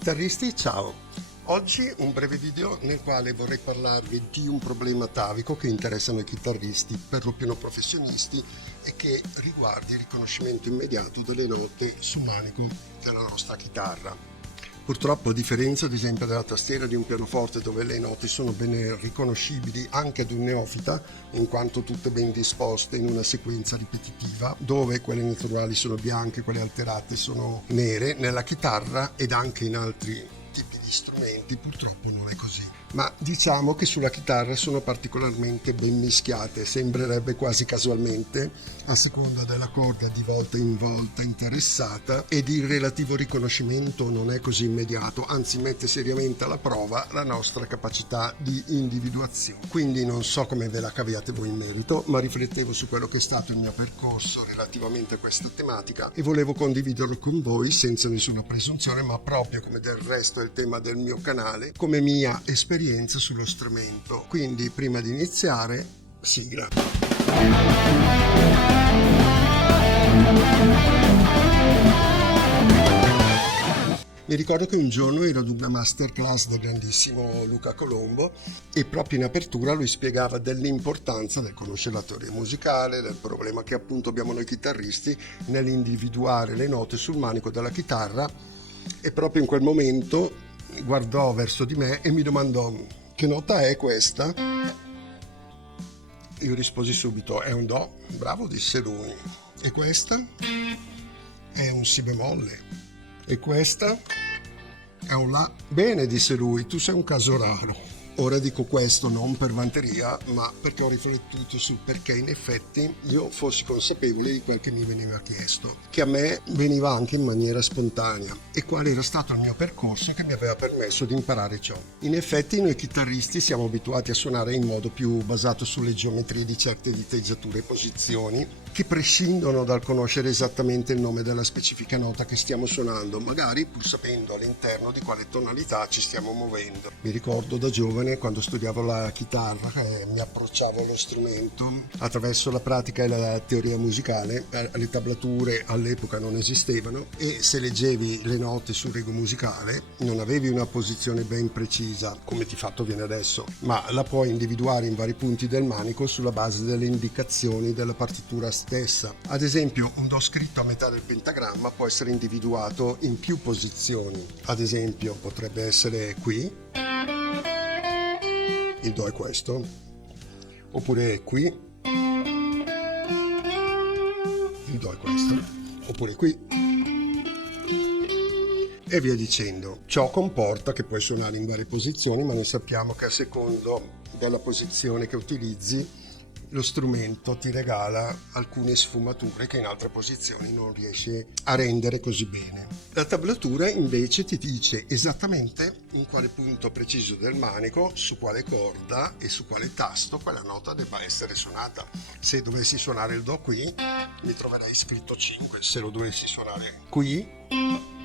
Chitarristi, ciao! Oggi un breve video nel quale vorrei parlarvi di un problema atavico che interessa noi chitarristi, per lo più non professionisti, e che riguarda il riconoscimento immediato delle note sul manico della nostra chitarra. Purtroppo, a differenza ad esempio della tastiera di un pianoforte, dove le note sono ben riconoscibili anche ad un neofita, in quanto tutte ben disposte in una sequenza ripetitiva, dove quelle naturali sono bianche, quelle alterate sono nere, nella chitarra ed anche in altri tipi di strumenti purtroppo non è così. Ma diciamo che sulla chitarra sono particolarmente ben mischiate, sembrerebbe quasi casualmente, a seconda della corda di volta in volta interessata, ed il relativo riconoscimento non è così immediato, anzi mette seriamente alla prova la nostra capacità di individuazione. Quindi non so come ve la caviate voi in merito, ma riflettevo su quello che è stato il mio percorso relativamente a questa tematica e volevo condividerlo con voi senza nessuna presunzione, ma proprio come del resto è il tema del mio canale, come mia esperienza sullo strumento. Quindi prima di iniziare, sigla. Mi ricordo che un giorno ero ad una masterclass del grandissimo Luca Colombo e proprio in apertura lui spiegava dell'importanza del conoscere la teoria musicale, del problema che appunto abbiamo noi chitarristi nell'individuare le note sul manico della chitarra, e proprio in quel momento guardò verso di me e mi domandò: che nota è questa? Io risposi subito: è un do. Bravo, disse lui. E questa? È un si bemolle. E questa? È un la. Bene, disse lui, tu sei un caso raro. Ora dico questo non per vanteria, ma perché ho riflettuto sul perché in effetti io fossi consapevole di quel che mi veniva chiesto, che a me veniva anche in maniera spontanea, e qual era stato il mio percorso che mi aveva permesso di imparare ciò. In effetti noi chitarristi siamo abituati a suonare in modo più basato sulle geometrie di certe diteggiature e posizioni, che prescindono dal conoscere esattamente il nome della specifica nota che stiamo suonando, magari pur sapendo all'interno di quale tonalità ci stiamo muovendo. Mi ricordo da giovane, quando studiavo la chitarra, mi approcciavo allo strumento attraverso la pratica e la teoria musicale. Le tablature all'epoca non esistevano e se leggevi le note sul rego musicale non avevi una posizione ben precisa, come di fatto viene adesso, ma la puoi individuare in vari punti del manico sulla base delle indicazioni della partitura stessa. Ad esempio, un do scritto a metà del pentagramma può essere individuato in più posizioni. Ad esempio, potrebbe essere qui, il do è questo, oppure qui, il do è questo, oppure qui, e via dicendo. Ciò comporta che puoi suonare in varie posizioni, ma noi sappiamo che a secondo della posizione che utilizzi lo strumento ti regala alcune sfumature che in altre posizioni non riesci a rendere così bene. La tablatura invece ti dice esattamente in quale punto preciso del manico, su quale corda e su quale tasto quella nota debba essere suonata. Se dovessi suonare il do qui, mi troverai scritto 5, se lo dovessi suonare qui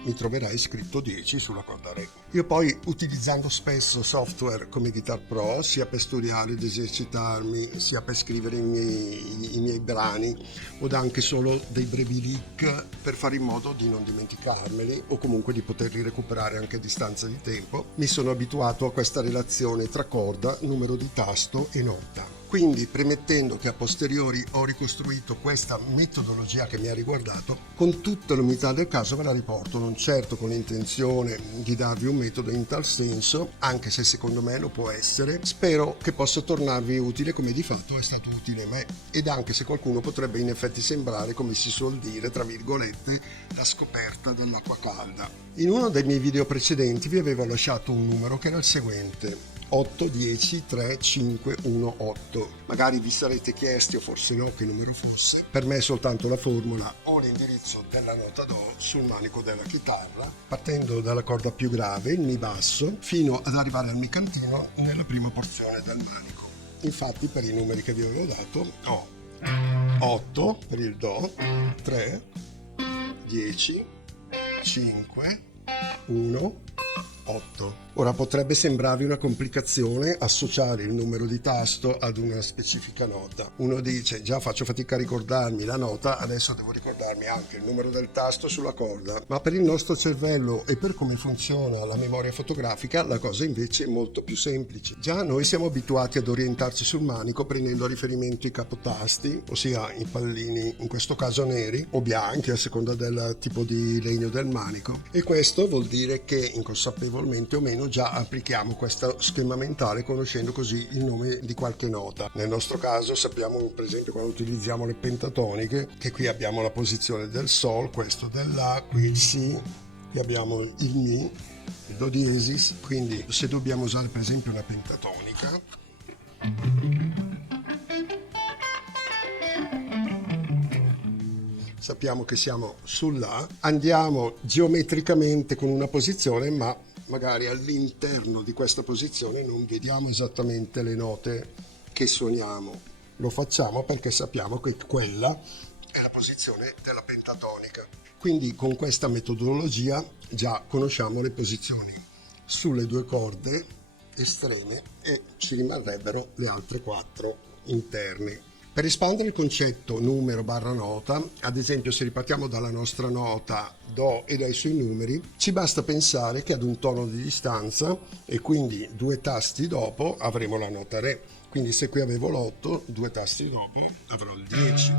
mi troverai scritto 10 sulla corda re. Io poi, utilizzando spesso software come Guitar Pro, sia per studiare ed esercitarmi, sia per scrivere i miei brani, o anche solo dei brevi leak per fare in modo di non dimenticarmeli o comunque di poterli recuperare anche a distanza di tempo, mi sono abituato a questa relazione tra corda, numero di tasto e nota. Quindi, premettendo che a posteriori ho ricostruito questa metodologia che mi ha riguardato, con tutta l'umiltà del caso ve la riporto, non certo con l'intenzione di darvi un metodo in tal senso, anche se secondo me lo può essere. Spero che possa tornarvi utile come di fatto è stato utile a me, ed anche se qualcuno potrebbe in effetti sembrare, come si suol dire, tra virgolette, la scoperta dell'acqua calda. In uno dei miei video precedenti vi avevo lasciato un numero che era il seguente: 8, 10, 3, 5, 1, 8. Magari vi sarete chiesti, o forse no, che numero fosse. Per me è soltanto la formula o l'indirizzo della nota do sul manico della chitarra, partendo dalla corda più grave, il mi basso, fino ad arrivare al mi cantino nella prima porzione del manico. Infatti, per i numeri che vi avevo dato, ho 8 per il do, 3, 10, 5, 1, 8. Ora potrebbe sembrarvi una complicazione associare il numero di tasto ad una specifica nota. Uno dice: già faccio fatica a ricordarmi la nota, adesso devo ricordarmi anche il numero del tasto sulla corda. Ma per il nostro cervello e per come funziona la memoria fotografica la cosa invece è molto più semplice. Già noi siamo abituati ad orientarci sul manico prendendo a riferimento i capotasti, ossia i pallini in questo caso neri o bianchi a seconda del tipo di legno del manico, e questo vuol dire che inconsapevolmente o meno già applichiamo questo schema mentale conoscendo così il nome di qualche nota. Nel nostro caso sappiamo per esempio quando utilizziamo le pentatoniche che qui abbiamo la posizione del Sol, questo del La, qui il Si, qui abbiamo il Mi, il Do diesis, quindi se dobbiamo usare per esempio una pentatonica sappiamo che siamo sul La, andiamo geometricamente con una posizione ma magari all'interno di questa posizione non vediamo esattamente le note che suoniamo. Lo facciamo perché sappiamo che quella è la posizione della pentatonica. Quindi con questa metodologia già conosciamo le posizioni sulle due corde estreme e ci rimarrebbero le altre 4 interne. Per espandere il concetto numero barra nota, ad esempio se ripartiamo dalla nostra nota Do e dai suoi numeri, ci basta pensare che ad un tono di distanza e quindi 2 tasti dopo avremo la nota Re. Quindi se qui avevo l'8, 2 tasti dopo avrò il 10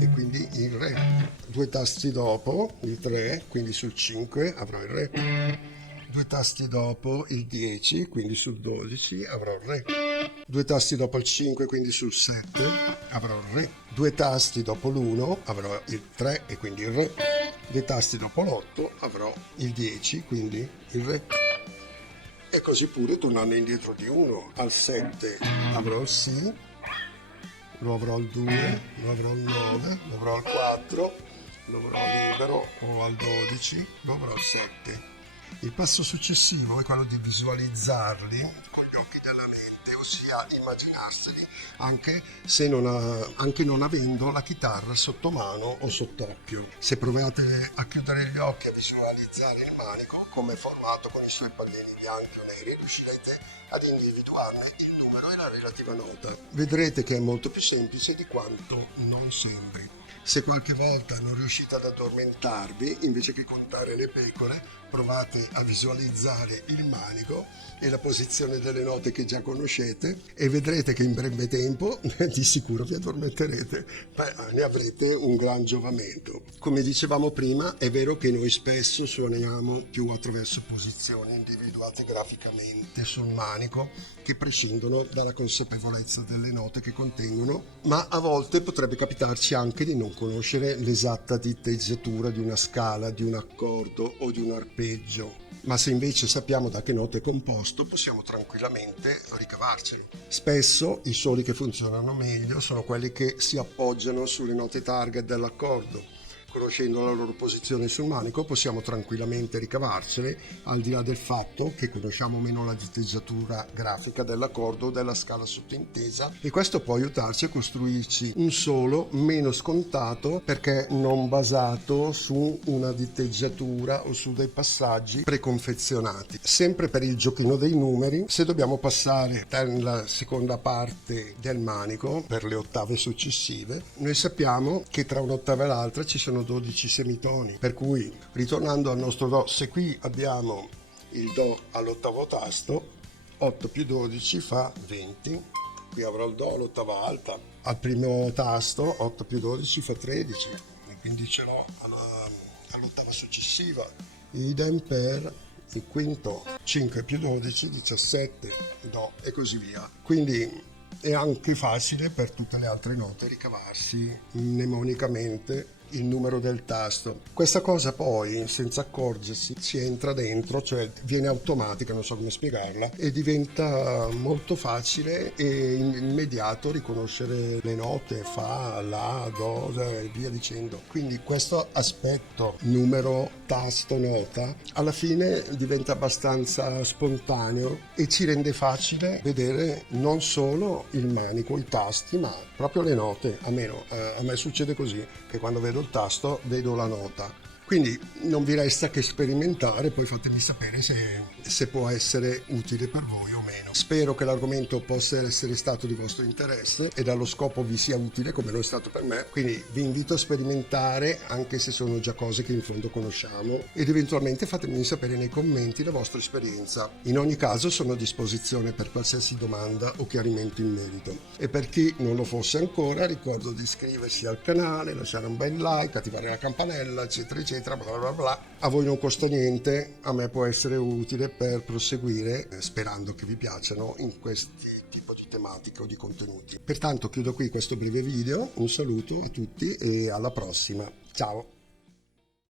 e quindi il Re. 2 tasti dopo il 3, quindi sul 5 avrò il Re. 2 tasti dopo il 10, quindi sul 12 avrò il Re. 2 tasti dopo il 5, quindi sul 7 avrò il Re. 2 tasti dopo l'1 avrò il 3 e quindi il Re. 2 tasti dopo l'8 avrò il 10, quindi il Re. E così pure tornando indietro di 1 al 7 avrò il Si, lo avrò al 2, lo avrò al 9, lo avrò al 4, lo avrò libero o al 12, lo avrò al 7. Il passo successivo è quello di visualizzarli con gli occhi della mente, ossia immaginarseli anche non avendo la chitarra sotto mano o sott'occhio. Se provate a chiudere gli occhi e a visualizzare il manico come è formato con i suoi pallini bianchi o neri, riuscirete ad individuarne il numero e la relativa nota. Vedrete che è molto più semplice di quanto non sembri. Se qualche volta non riuscite ad addormentarvi, invece che contare le pecore, provate a visualizzare il manico e la posizione delle note che già conoscete e vedrete che in breve tempo di sicuro vi addormenterete, ne avrete un gran giovamento. Come dicevamo prima, è vero che noi spesso suoniamo più attraverso posizioni individuate graficamente sul manico che prescindono dalla consapevolezza delle note che contengono, ma a volte potrebbe capitarci anche di non conoscere l'esatta diteggiatura di una scala, di un accordo o di un arpeggio. Ma se invece sappiamo da che note è composto, possiamo tranquillamente ricavarcelo. Spesso i suoni che funzionano meglio sono quelli che si appoggiano sulle note target dell'accordo. Conoscendo la loro posizione sul manico possiamo tranquillamente ricavarcele, al di là del fatto che conosciamo meno la diteggiatura grafica dell'accordo o della scala sottintesa, e questo può aiutarci a costruirci un solo meno scontato perché non basato su una diteggiatura o su dei passaggi preconfezionati. Sempre per il giochino dei numeri, se dobbiamo passare nella seconda parte del manico per le ottave successive, noi sappiamo che tra un'ottava e l'altra ci sono 12 semitoni, per cui ritornando al nostro Do, se qui abbiamo il Do all'ottavo tasto, 8 più 12 fa 20, qui avrò il Do all'ottava alta, al primo tasto 8 più 12 fa 13 e quindi ce l'ho all'ottava successiva, idem per il quinto, 5 più 12 17 Do e così via. Quindi è anche facile per tutte le altre note ricavarsi mnemonicamente il numero del tasto. Questa cosa poi senza accorgersi ci entra dentro, cioè viene automatica, non so come spiegarla, e diventa molto facile e immediato riconoscere le note Fa, La, Do e via dicendo. Quindi questo aspetto numero, tasto, nota alla fine diventa abbastanza spontaneo e ci rende facile vedere non solo il manico, i tasti, ma proprio le note. A me succede così, che quando vedo il tasto vedo la nota, Quindi non vi resta che sperimentare, poi fatemi sapere se può essere utile per voi o meno. Spero che l'argomento possa essere stato di vostro interesse e dallo scopo vi sia utile come lo è stato per me, quindi vi invito a sperimentare anche se sono già cose che in fondo conosciamo ed eventualmente fatemi sapere nei commenti la vostra esperienza. In ogni caso sono a disposizione per qualsiasi domanda o chiarimento in merito e per chi non lo fosse ancora ricordo di iscriversi al canale, lasciare un bel like, attivare la campanella eccetera eccetera bla bla bla. A voi non costa niente, a me può essere utile per proseguire sperando che vi piacciono in questi tipo di tematiche o di contenuti. Pertanto chiudo qui questo breve video, un saluto a tutti e alla prossima, ciao!